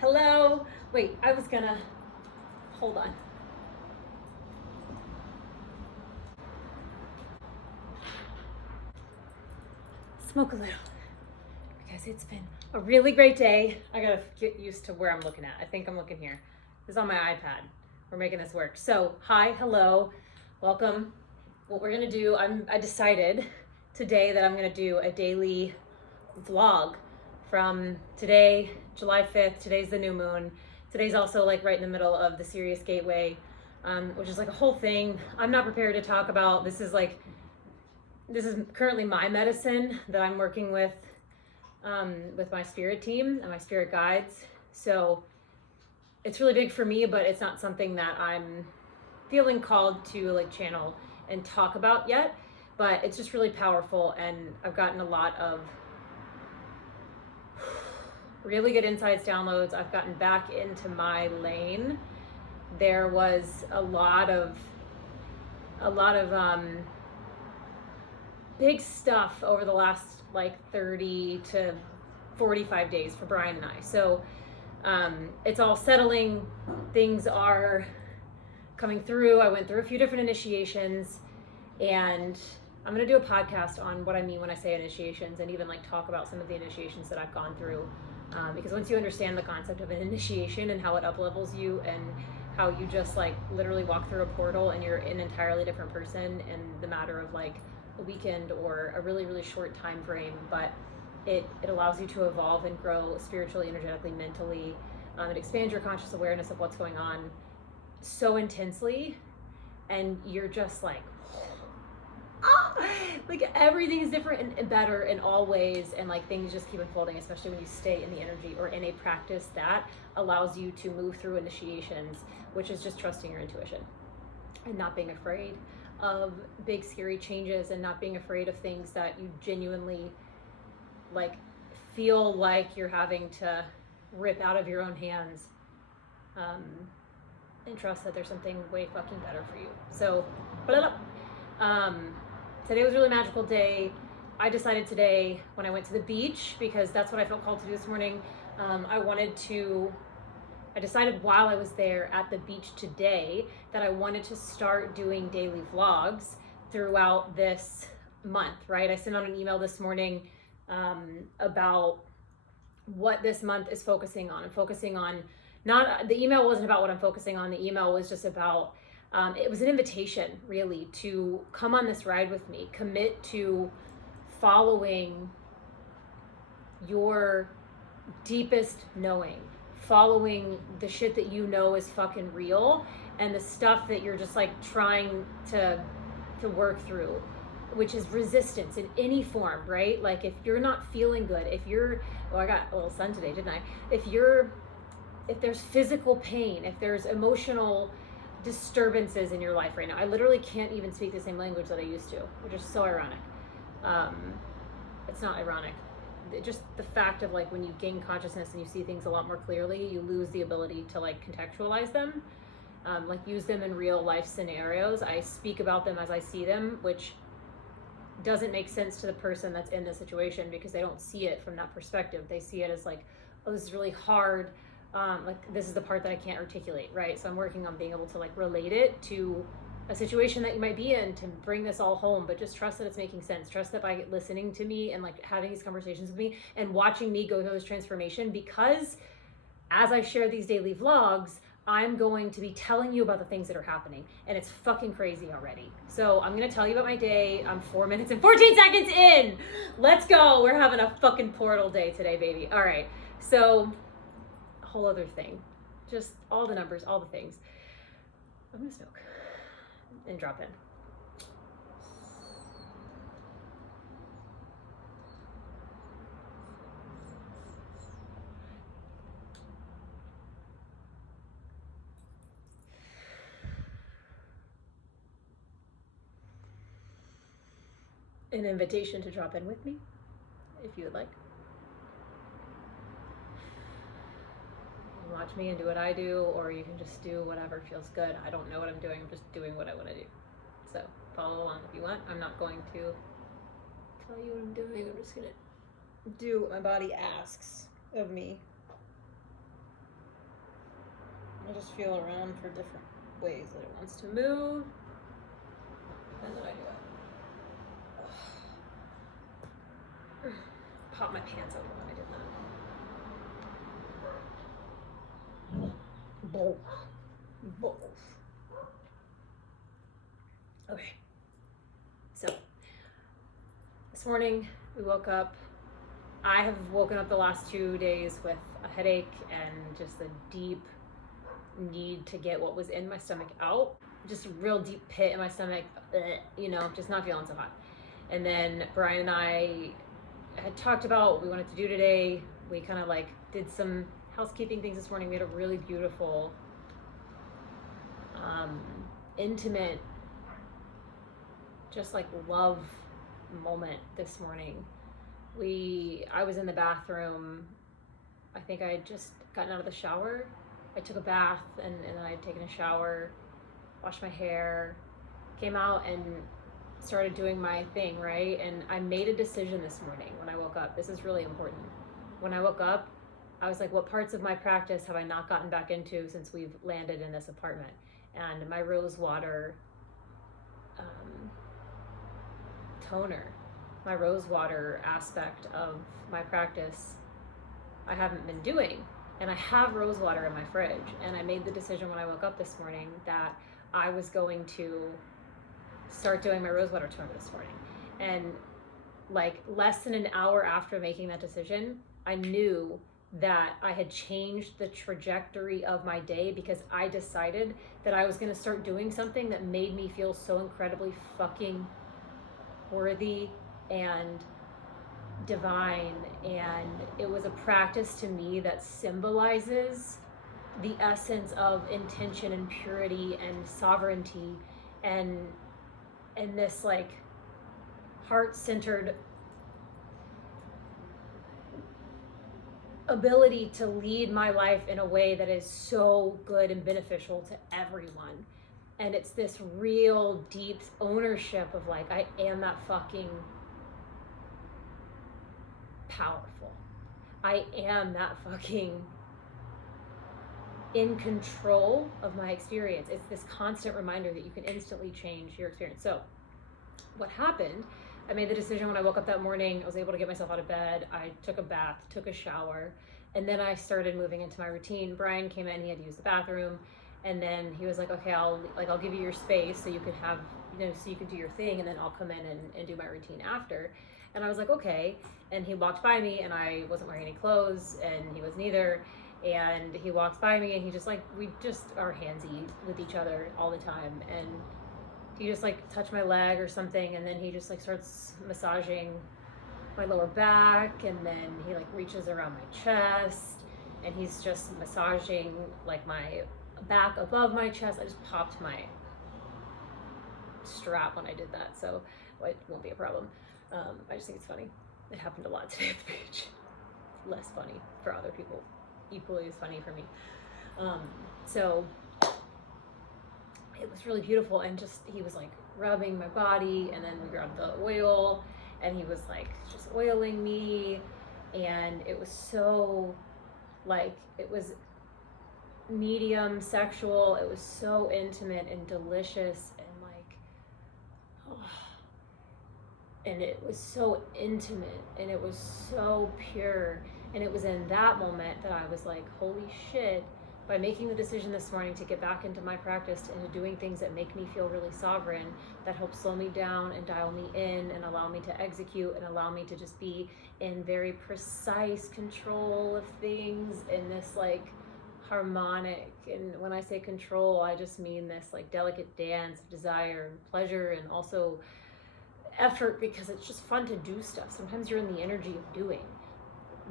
Hello. Wait, I was gonna hold on. Smoke a little because it's been a really great day. I gotta get used to where I'm looking at. I think I'm looking here. This is on my iPad. We're making this work. So, hi, hello, welcome. What we're gonna do, I decided today that I'm gonna do a daily vlog from today, July 5th. Today's the new moon. Today's also like right in the middle of the Sirius Gateway, which is like a whole thing I'm not prepared to talk about. This is currently my medicine that I'm working with my spirit team and my spirit guides. So it's really big for me, but it's not something that I'm feeling called to like channel and talk about yet. But it's just really powerful, and I've gotten a lot of really good insights, downloads. I've gotten back into my lane. There was a lot of big stuff over the last like 30 to 45 days for Brian and I. So it's all settling. Things are coming through. I went through a few different initiations, and I'm going to do a podcast on what I mean when I say initiations, and even like talk about some of the initiations that I've gone through. Because once you understand the concept of an initiation and how it up-levels you, and how you just like literally walk through a portal and you're an entirely different person in the matter of like a weekend or a really, really short time frame, but it allows you to evolve and grow spiritually, energetically, mentally. It expands your conscious awareness of what's going on so intensely, and you're just like, like everything is different and better in all ways, and like things just keep unfolding, especially when you stay in the energy or in a practice that allows you to move through initiations, which is just trusting your intuition and not being afraid of big scary changes, and not being afraid of things that you genuinely like feel like you're having to rip out of your own hands, and trust that there's something way fucking better for you. So today was a really magical day. I decided today when I went to the beach, because that's what I felt called to do this morning. I decided while I was there at the beach today that I wanted to start doing daily vlogs throughout this month, right? I sent out an email this morning about what this month is focusing on. I'm focusing on, not, the email wasn't about what I'm focusing on. The email was just about, it was an invitation really to come on this ride with me, commit to following your deepest knowing, following the shit that you know is fucking real, and the stuff that you're just like trying to work through, which is resistance in any form, right? Like if you're not feeling good, I got a little sun today, didn't I? If there's physical pain, if there's emotional disturbances in your life right now. I literally can't even speak the same language that I used to, which is so ironic. It's not ironic. Just the fact of like when you gain consciousness and you see things a lot more clearly, you lose the ability to like contextualize them, like use them in real life scenarios. I speak about them as I see them, which doesn't make sense to the person that's in the situation because they don't see it from that perspective. They see it as like, oh, this is really hard. Like this is the part that I can't articulate, right? So I'm working on being able to like relate it to a situation that you might be in to bring this all home, but just trust that it's making sense. Trust that by listening to me and like having these conversations with me and watching me go through this transformation, because as I share these daily vlogs, I'm going to be telling you about the things that are happening, and it's fucking crazy already. So I'm gonna tell you about my day. I'm 4 minutes and 14 seconds in. Let's go. We're having a fucking portal day today, baby. All right. So a whole other thing, just all the numbers, all the things. I'm gonna smoke and drop in. An invitation to drop in with me, if you would like. watch me and do what I do, or you can just do whatever feels good. I don't know what I'm doing. I'm just doing what I want to do. So follow along if you want. I'm not going to tell you what I'm doing. I'm just going to do what my body asks of me. I just feel around for different ways that it wants to move, and then I do it. Pop my pants open when I did that. Both. Okay. So, this morning we woke up. I have woken up the last 2 days with a headache and just a deep need to get what was in my stomach out. Just a real deep pit in my stomach, just not feeling so hot. And then Brian and I had talked about what we wanted to do today. We kind of like did some housekeeping things this morning. We had a really beautiful, intimate, just like love moment this morning. I was in the bathroom. I think I had just gotten out of the shower. I took a bath and I had taken a shower, washed my hair, came out and started doing my thing, right? And I made a decision this morning when I woke up. This is really important. When I woke up, I was like, what parts of my practice have I not gotten back into since we've landed in this apartment? And my rose water toner, my rose water aspect of my practice, I haven't been doing. And I have rose water in my fridge. And I made the decision when I woke up this morning that I was going to start doing my rose water toner this morning. And like less than an hour after making that decision, I knew that I had changed the trajectory of my day because I decided that I was going to start doing something that made me feel so incredibly fucking worthy and divine. And it was a practice to me that symbolizes the essence of intention and purity and sovereignty and this like heart-centered ability to lead my life in a way that is so good and beneficial to everyone. And it's this real deep ownership of like, I am that fucking powerful. I am that fucking in control of my experience. It's this constant reminder that you can instantly change your experience. So what happened, I made the decision when I woke up that morning. I was able to get myself out of bed. I took a bath, took a shower, and then I started moving into my routine. Brian came in, he had to use the bathroom, and then he was like, okay, I'll give you your space so you could have, so you could do your thing, and then I'll come in and do my routine after. And I was like, okay. And he walked by me and I wasn't wearing any clothes and he wasn't either. And he walks by me and he just like, we just are handsy with each other all the time. And he just like touched my leg or something. And then he just like starts massaging my lower back. And then he like reaches around my chest and he's just massaging like my back above my chest. I just popped my strap when I did that. So it won't be a problem. I just think it's funny. It happened a lot today at the beach. Less funny for other people. Equally as funny for me. So it was really beautiful, and just he was like rubbing my body, and then we grabbed the oil and he was like just oiling me, and it was so like, it was medium sexual. It was so intimate and delicious and like, oh. And it was so intimate and it was so pure. And it was in that moment that I was like, holy shit, by making the decision this morning to get back into my practice, into doing things that make me feel really sovereign, that help slow me down and dial me in and allow me to execute and allow me to just be in very precise control of things in this like harmonic. And when I say control, I just mean this like delicate dance of desire and pleasure and also effort, because it's just fun to do stuff. Sometimes you're in the energy of doing.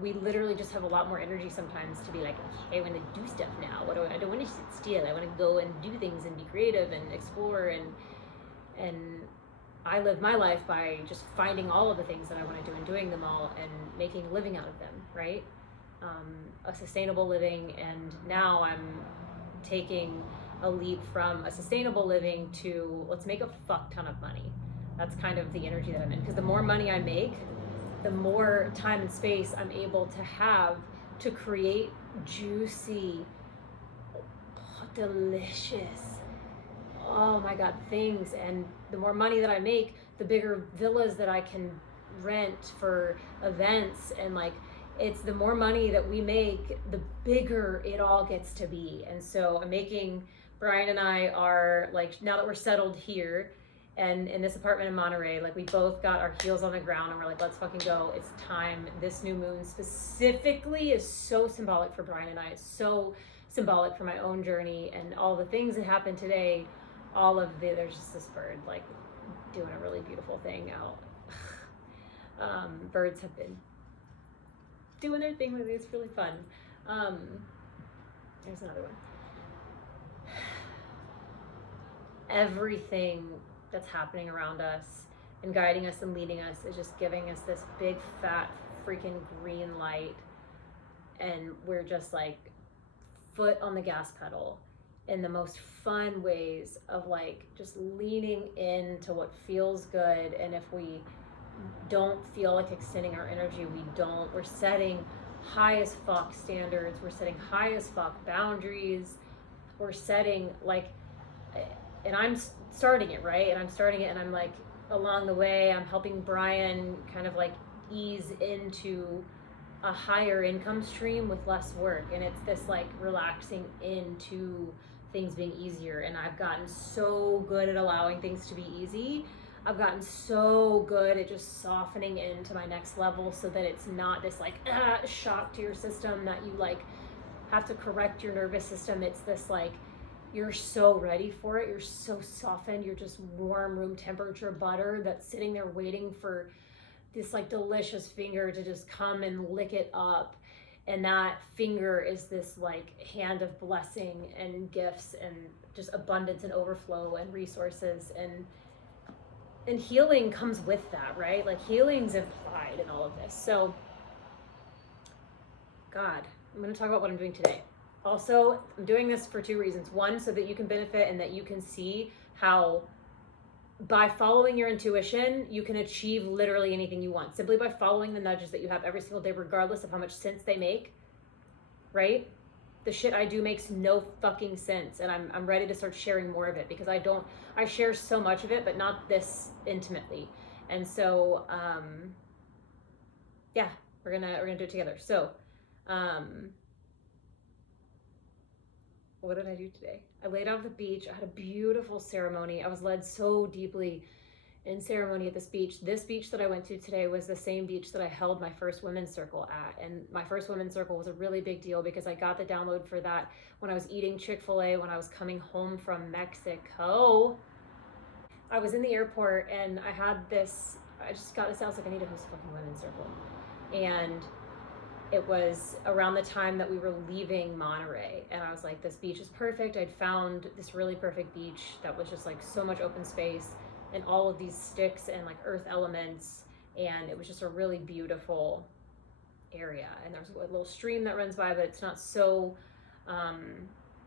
We literally just have a lot more energy sometimes to be like, okay, I want to do stuff now. I don't want to sit still. I want to go and do things and be creative and explore, and I live my life by just finding all of the things that I want to do and doing them all and making a living out of them, right? a sustainable living, and now I'm taking a leap from a sustainable living to let's make a fuck ton of money. That's kind of the energy that I'm in, because the more money I make, the more time and space I'm able to have to create juicy, delicious, oh my god, things. And the more money that I make, the bigger villas that I can rent for events, and like, it's the more money that we make, the bigger it all gets to be. And so I'm making, Brian and I are like, now that we're settled here and in this apartment in Monterey, like we both got our heels on the ground and we're like, let's fucking go. It's time. This new moon specifically is so symbolic for Brian and I. It's so symbolic for my own journey and all the things that happened today. There's just this bird like doing a really beautiful thing out. Birds have been doing their thing with me. It's really fun. There's another one. Everything that's happening around us and guiding us and leading us is just giving us this big fat freaking green light, and we're just like foot on the gas pedal in the most fun ways of like just leaning into what feels good. And if we don't feel like extending our energy, we're setting high as fuck standards, we're setting high as fuck boundaries, we're setting like, and I'm starting it, right? And I'm starting it, and I'm like, along the way, I'm helping Brian kind of like ease into a higher income stream with less work. And it's this like relaxing into things being easier. And I've gotten so good at allowing things to be easy. I've gotten so good at just softening into my next level so that it's not this like shock to your system that you like have to correct your nervous system. It's this like, you're so ready for it. You're so softened. You're just warm room temperature butter that's sitting there waiting for this like delicious finger to just come and lick it up. And that finger is this like hand of blessing and gifts and just abundance and overflow and resources, and healing comes with that, right? Like healing's implied in all of this. So God, I'm going to talk about what I'm doing today. Also, I'm doing this for two reasons. One, so that you can benefit and that you can see how by following your intuition, you can achieve literally anything you want. Simply by following the nudges that you have every single day, regardless of how much sense they make, right? The shit I do makes no fucking sense. And I'm ready to start sharing more of it, because I share so much of it, but not this intimately. And so, yeah, we're gonna do it together. So, what did I do today? I laid out at the beach. I had a beautiful ceremony. I was led so deeply in ceremony at this beach. This beach that I went to today was the same beach that I held my first women's circle at. And my first women's circle was a really big deal because I got the download for that when I was eating Chick-fil-A when I was coming home from Mexico. I was in the airport and I just got this, I was like, I need to host a fucking women's circle. And it was around the time that we were leaving Monterey, and I was like, this beach is perfect. I'd found this really perfect beach that was just like so much open space and all of these sticks and like earth elements, and it was just a really beautiful area. And there's a little stream that runs by, but it's not so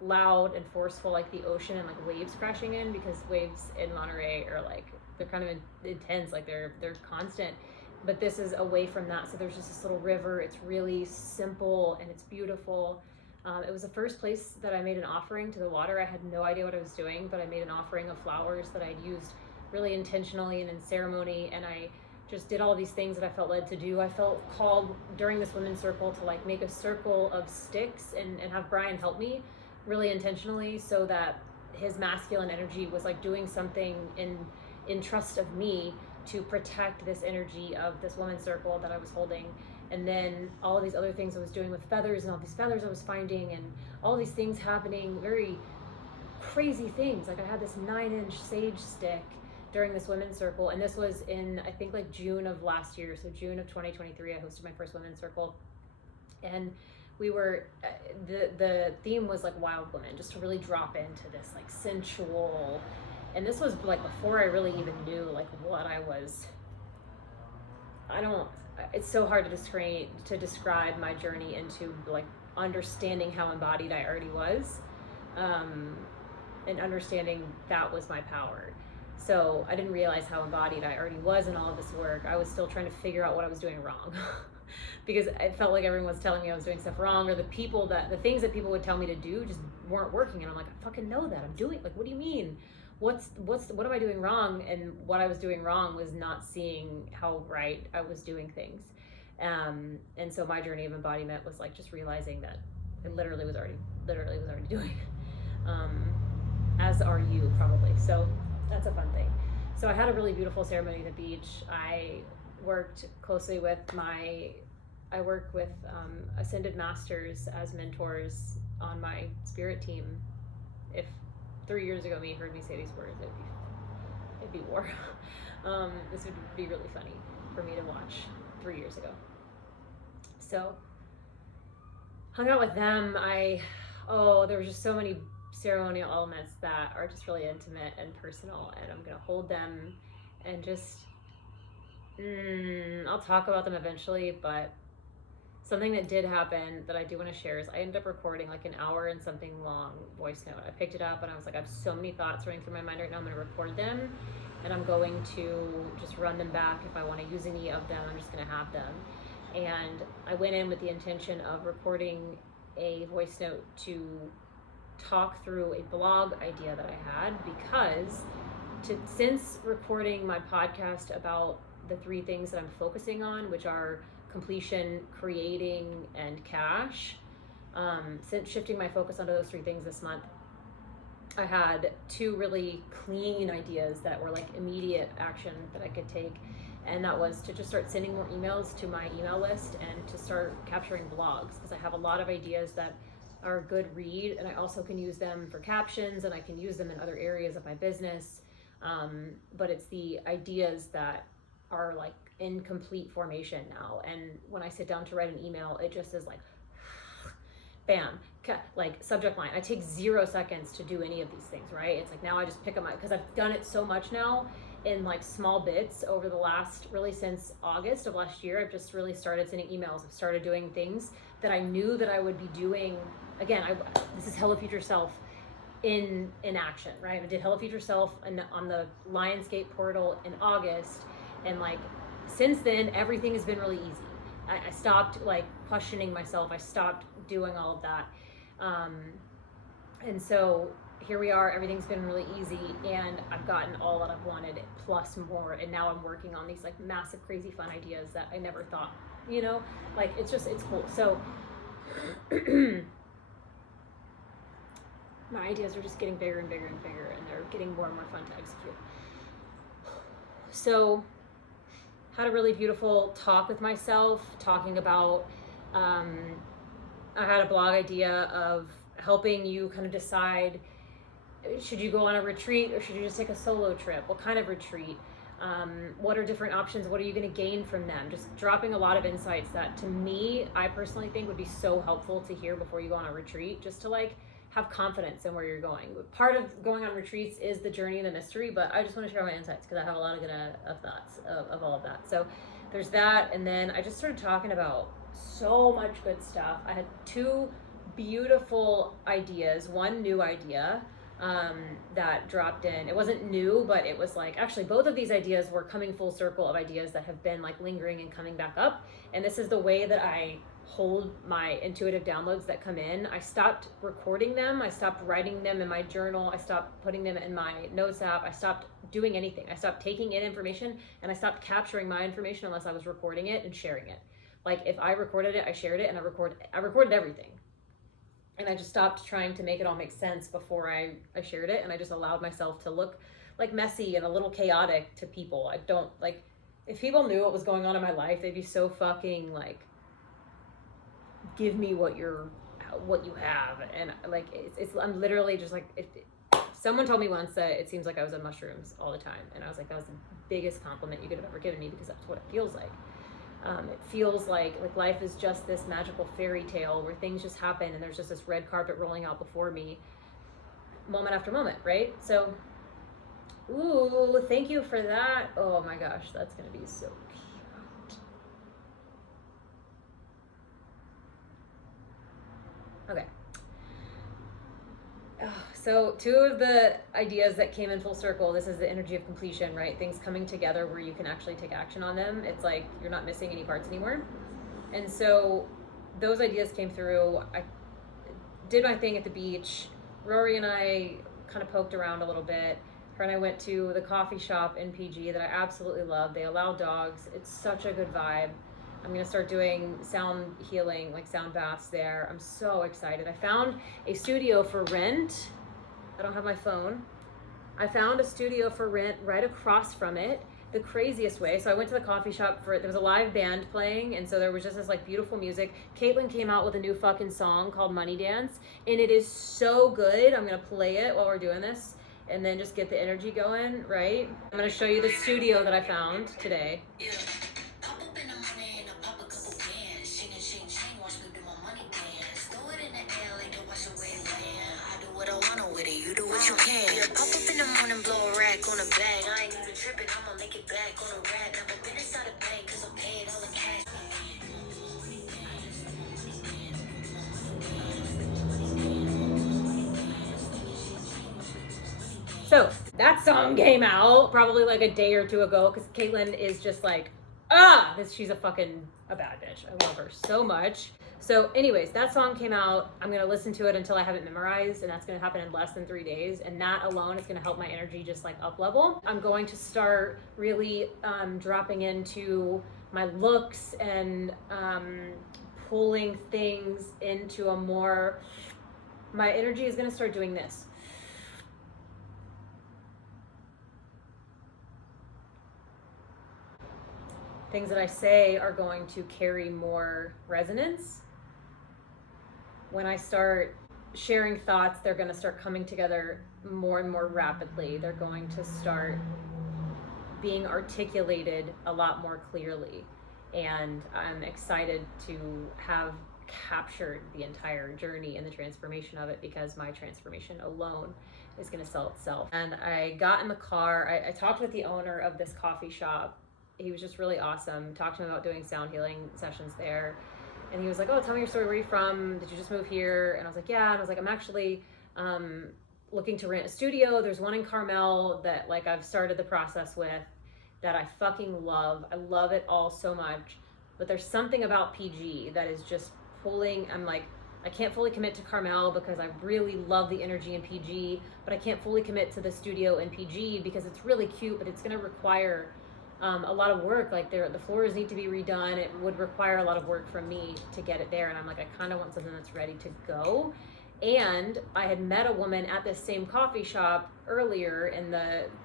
loud and forceful like the ocean and like waves crashing in, because waves in Monterey are like, they're kind of intense, like they're constant. But this is away from that. So there's just this little river. It's really simple and it's beautiful. It was the first place that I made an offering to the water. I had no idea what I was doing, but I made an offering of flowers that I'd used really intentionally and in ceremony. And I just did all these things that I felt led to do. I felt called during this women's circle to like make a circle of sticks and have Brian help me really intentionally, so that his masculine energy was like doing something in trust of me to protect this energy of this women's circle that I was holding. And then all of these other things I was doing with feathers, and all these feathers I was finding, and all these things happening, very crazy things. Like I had this 9-inch sage stick during this women's circle, and this was in, I think, like June of last year. So June of 2023, I hosted my first women's circle. And we were, the theme was like wild woman, just to really drop into this like sensual. And this was like before I really even knew like what I was. it's so hard to describe my journey into like understanding how embodied I already was, and understanding that was my power. So I didn't realize how embodied I already was in all of this work. I was still trying to figure out what I was doing wrong. Because it felt like everyone was telling me I was doing stuff wrong, or the things that people would tell me to do just weren't working. And I'm like, I fucking know that I'm doing, like, what do you mean? What am I doing wrong? And what I was doing wrong was not seeing how right I was doing things. And so my journey of embodiment was like just realizing that I literally was already doing it. As are you probably. So that's a fun thing. So I had a really beautiful ceremony at the beach. I worked closely with Ascended Masters as mentors on my spirit team. If 3 years ago me heard me say these words, it'd be war. This would be really funny for me to watch 3 years ago. So hung out with them. There were just so many ceremonial elements that are just really intimate and personal, and I'm gonna hold them and just I'll talk about them eventually. But something that did happen that I do want to share is I ended up recording like an hour and something long voice note. I picked it up and I was like, I have so many thoughts running through my mind right now. I'm going to record them and I'm going to just run them back. If I want to use any of them, I'm just going to have them. And I went in with the intention of recording a voice note to talk through a blog idea that I had, because since recording my podcast about the 3 things that I'm focusing on, which are completion, creating, and cash, since shifting my focus onto those 3 things this month, I had 2 really clean ideas that were like immediate action that I could take. And that was to just start sending more emails to my email list and to start capturing blogs, because I have a lot of ideas that are a good read, and I also can use them for captions, and I can use them in other areas of my business. But it's the ideas that are like in complete formation now. And when I sit down to write an email, it just is like, bam, like subject line. I take 0 seconds to do any of these things, right? It's like now I just pick up because I've done it so much now in like small bits over the last, really since August of last year. I've just really started sending emails. I've started doing things that I knew that I would be doing. Again, this is Hello Future Self in action, right? I did Hello Future Self on the Lionsgate portal in August, and like since then everything has been really easy. I stopped like questioning myself. I stopped doing all of that, and so here we are. Everything's been really easy, and I've gotten all that I've wanted plus more. And now I'm working on these like massive, crazy, fun ideas that I never thought. Like it's cool. So my ideas are just getting bigger and bigger and bigger, and they're getting more and more fun to execute. So had a really beautiful talk with myself, talking about, I had a blog idea of helping you kind of decide, should you go on a retreat or should you just take a solo trip? What kind of retreat? What are different options? What are you going to gain from them? Just dropping a lot of insights that to me, I personally think would be so helpful to hear before you go on a retreat, just to like have confidence in where you're going. Part of going on retreats is the journey and the mystery, but I just want to share my insights because I have a lot of good thoughts of all of that. So there's that, and then I just started talking about so much good stuff. I had 2 beautiful ideas, one new idea that dropped in. It wasn't new, but it was like, actually both of these ideas were coming full circle of ideas that have been like lingering and coming back up. And this is the way that I hold my intuitive downloads that come in. I stopped recording them. I stopped writing them in my journal. I stopped putting them in my notes app. I stopped doing anything. I stopped taking in information, and I stopped capturing my information unless I was recording it and sharing it. Like if I recorded it, I shared it, and I recorded everything. And I just stopped trying to make it all make sense before I shared it. And I just allowed myself to look like messy and a little chaotic to people. I don't like, if people knew what was going on in my life, they'd be so fucking like, give me what you have. And like, I'm literally just like, someone told me once that it seems like I was on mushrooms all the time. And I was like, that was the biggest compliment you could have ever given me, because that's what it feels like. It feels like life is just this magical fairy tale where things just happen and there's just this red carpet rolling out before me moment after moment, right? So, ooh, thank you for that. Oh my gosh, that's gonna be so cute. So two of the ideas that came in full circle, this is the energy of completion, right? Things coming together where you can actually take action on them. It's like you're not missing any parts anymore. And so those ideas came through. I did my thing at the beach. Rory and I kind of poked around a little bit. Her and I went to the coffee shop in PG that I absolutely love. They allow dogs. It's such a good vibe. I'm gonna start doing sound healing, like sound baths there. I'm so excited. I found a studio for rent. I don't have my phone. I found a studio for rent right across from it, the craziest way. So I went to the coffee shop there was a live band playing, and so there was just this like beautiful music. Caitlin came out with a new fucking song called Money Dance, and it is so good. I'm gonna play it while we're doing this and then just get the energy going, right? I'm gonna show you the studio that I found today. Yeah. You can. Yeah, pop up in the morning, blow a rack on a bag. I ain't even tripping, I'ma make it back on a rack. Never been inside a bank, cause I'm paid all in cash. So that song came out probably like a day or two ago because Caitlin is just like, she's a bad bitch. I love her so much. So anyways, that song came out. I'm going to listen to it until I have it memorized, and that's going to happen in less than 3 days. And that alone is going to help my energy just like up level. I'm going to start really dropping into my looks and pulling things into my energy is going to start doing this. Things that I say are going to carry more resonance. When I start sharing thoughts, they're going to start coming together more and more rapidly. They're going to start being articulated a lot more clearly. And I'm excited to have captured the entire journey and the transformation of it, because my transformation alone is going to sell itself. And I got in the car. I talked with the owner of this coffee shop. He was just really awesome. Talked to him about doing sound healing sessions there. And he was like, oh, tell me your story. Where are you from? Did you just move here? And I was like, yeah. And I was like, I'm actually looking to rent a studio. There's one in Carmel that like I've started the process with that I fucking love. I love it all so much. But there's something about PG that is just pulling. I'm like, I can't fully commit to Carmel because I really love the energy in PG, but I can't fully commit to the studio in PG because it's really cute, but it's going to require a lot of work. Like the floors need to be redone. It would require a lot of work from me to get it there. And I'm like, I kind of want something that's ready to go. And I had met a woman at this same coffee shop earlier in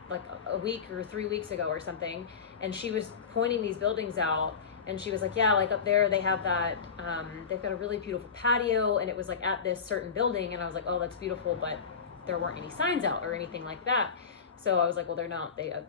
like a week or 3 weeks ago or something. And she was pointing these buildings out. And she was like, yeah, like up there, they have that, they've got a really beautiful patio. And it was like at this certain building. And I was like, oh, that's beautiful. But there weren't any signs out or anything like that. So I was like, well, they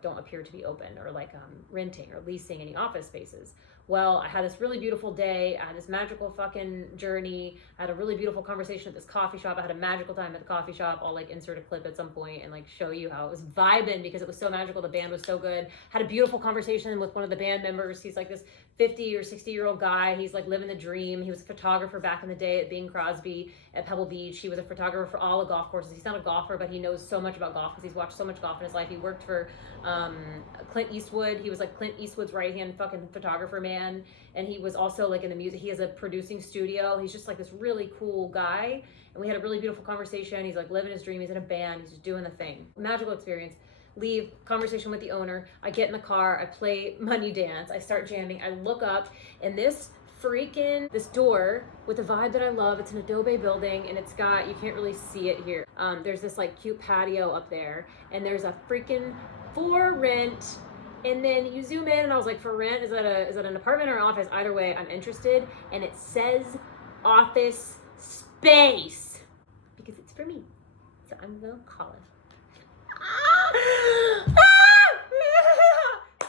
don't appear to be open or like renting or leasing any office spaces. Well, I had this really beautiful day. I had this magical fucking journey. I had a really beautiful conversation at this coffee shop. I had a magical time at the coffee shop. I'll like insert a clip at some point and like show you how it was vibing because it was so magical. The band was so good. Had a beautiful conversation with one of the band members. He's like this 50 or 60-year-old guy. He's like living the dream. He was a photographer back in the day at Bing Crosby at Pebble Beach. He was a photographer for all the golf courses. He's not a golfer, but he knows so much about golf because he's watched so much golf in his life. He worked for Clint Eastwood. He was like Clint Eastwood's right-hand fucking photographer man. And he was also like in the music. He has a producing studio. He's just like this really cool guy. And we had a really beautiful conversation. He's like living his dream. He's in a band. He's just doing the thing. Magical experience. Leave, conversation with the owner. I get in the car. I play Money Dance. I start jamming. I look up and this door with a vibe that I love. It's an Adobe building and it's got, you can't really see it here. There's this like cute patio up there and there's a freaking for rent. And then you zoom in and I was like, for rent, is that an apartment or an office? Either way, I'm interested. And it says office space because it's for me. So I'm gonna call it.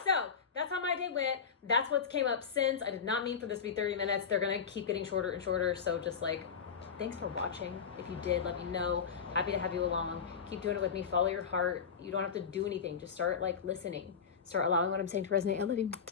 So that's how my day went. That's what came up since. I did not mean for this to be 30 minutes. They're gonna keep getting shorter and shorter. So just like, thanks for watching. If you did, let me know. Happy to have you along. Keep doing it with me. Follow your heart. You don't have to do anything. Just start like listening. Start allowing what I'm saying to resonate. I love you.